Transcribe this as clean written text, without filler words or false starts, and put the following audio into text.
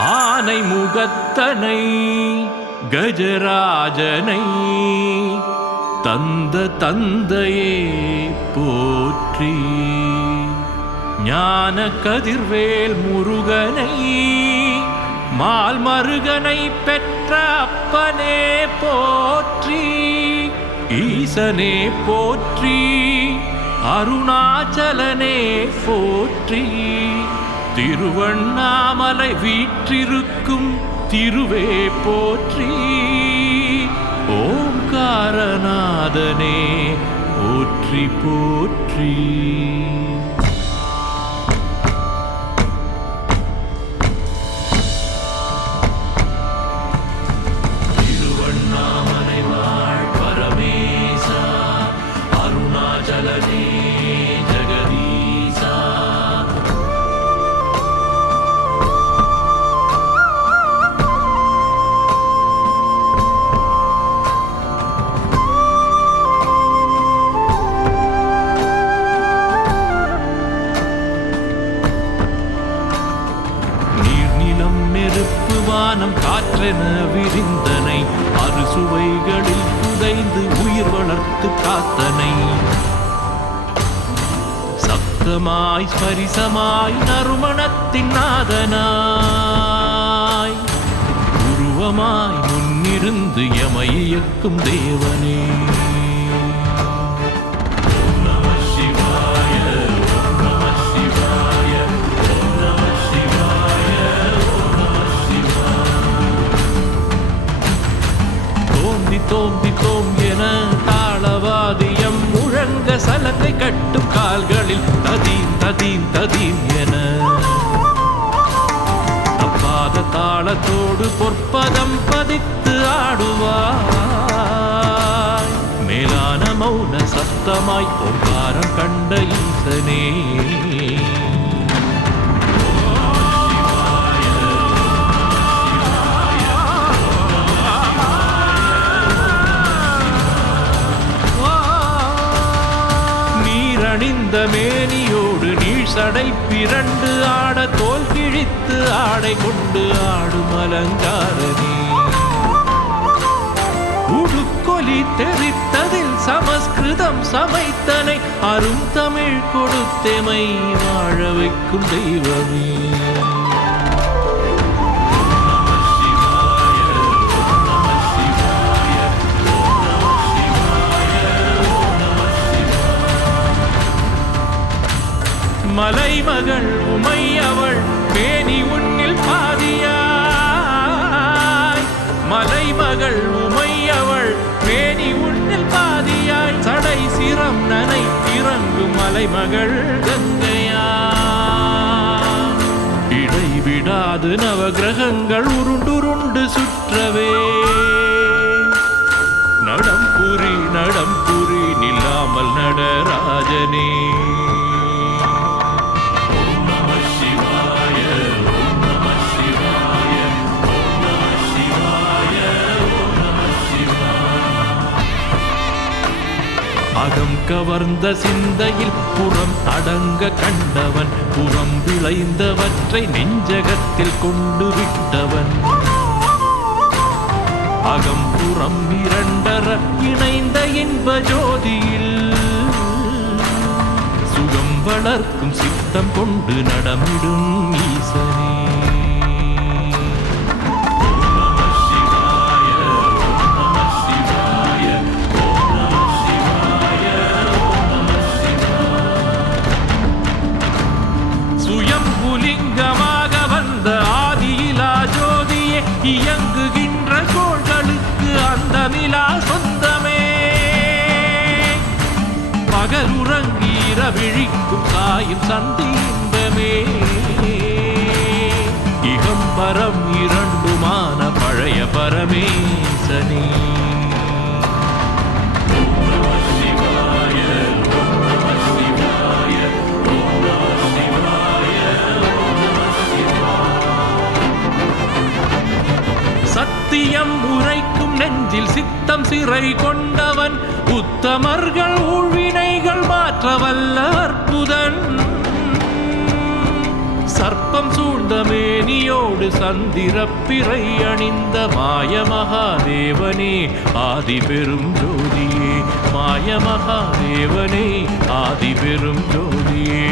ஆனை முகத்தனை கஜராஜனை தந்த தந்தையே போற்றி. ஞான கதிர்வேல் முருகனை மால் மருகனை பெற்ற அப்பனே போற்றி. ஈசனே போற்றி, அருணாச்சலனே போற்றி. திருவண்ணாமலை வீற்றிருக்கும் திருவே போற்றி. ஓம்காரநாதனே போற்றி போற்றி. திருவண்ணாமலை வாழ் பரமேசா, அருணாச்சலனே ஜெகதீசா. வானம் காற்றென விரிந்தனை, அறுசுவைகளில் புதைந்து உயிர் வளர்த்து காத்தனை. சப்தமாய் ஸ்பரிசமாய் நறுமணத்தின் நாதனாய், உருவமாய் முன்னிருந்து எமை இயக்கும் தேவனே. தோம்பி தோம் என தாளவாதியம் முழங்க சலங்கை கட்டும் கால்களில் ததீம் ததீம் ததீம் என தப்பாத தாளத்தோடு பொற்பதம் பதித்து ஆடுவாய். மேலான மௌன சத்தமாய் ஓங்காரம் கண்ட ஈசனே. அணிந்த மேனியோடு நீள் சடை பிறண்டு ஆட, தோல் கிழித்து ஆடை கொண்டு ஆடும் அலங்காரனே. உடுக்கொலி தெரித்ததில் சமஸ்கிருதம் சமைத்தனை, அரும் தமிழ் கொடுத்தெமை வாழ வைக்கும் தெய்வமே. மலைமகள் உமையவள் பேணி உன்னில் பாதியாய். மலைமகள் உமையவள் பேணி உன்னில் பாதியாய். சடை சிரம் நனை இறங்கும் மலைமகள் கங்கையா. இடைவிடாது நவகிரகங்கள் உருண்டுருண்டு சுற்றவே. நடம்புரி நடம்புரி நில்லாமல் நடராஜனே. அகம் கவர்ந்த சிந்தையில் புறம் அடங்க கண்டவன், புறம் விளைந்தவற்றை நெஞ்சகத்தில் கொண்டு விட்டவன். அகம் புறம் இரண்டர இணைந்த இன்ப ஜோதியில் சுகம் வளர்க்கும் சித்தம் கொண்டு நடமிடும் ஈசனே. லிங்கமாக வந்த ஆதியிலா ஜோதியே, இயங்குகின்ற கோள்களுக்கு அந்தமிலா சொந்தமே. பகலுறங்கி இரவிழிக்கும் சாயும் சந்தி இன்பமே. இகம்பரம் இரண்டுமான பழைய பரமேசனே. சத்தியம் உரைக்கும் நெஞ்சில் சித்தம் சிறை கொண்டவன், உத்தமர்கள் ஊழ்வினைகள் மாற்ற வல்ல அற்புதன். சர்ப்பம் சூழ்ந்த மேனியோடு மணியோடு சந்திரப்பிறை அணிந்த மாயமகாதேவனே ஆதி பெரும் ஜோதியே மாயமகாதேவனே ஆதி பெரும் ஜோதியே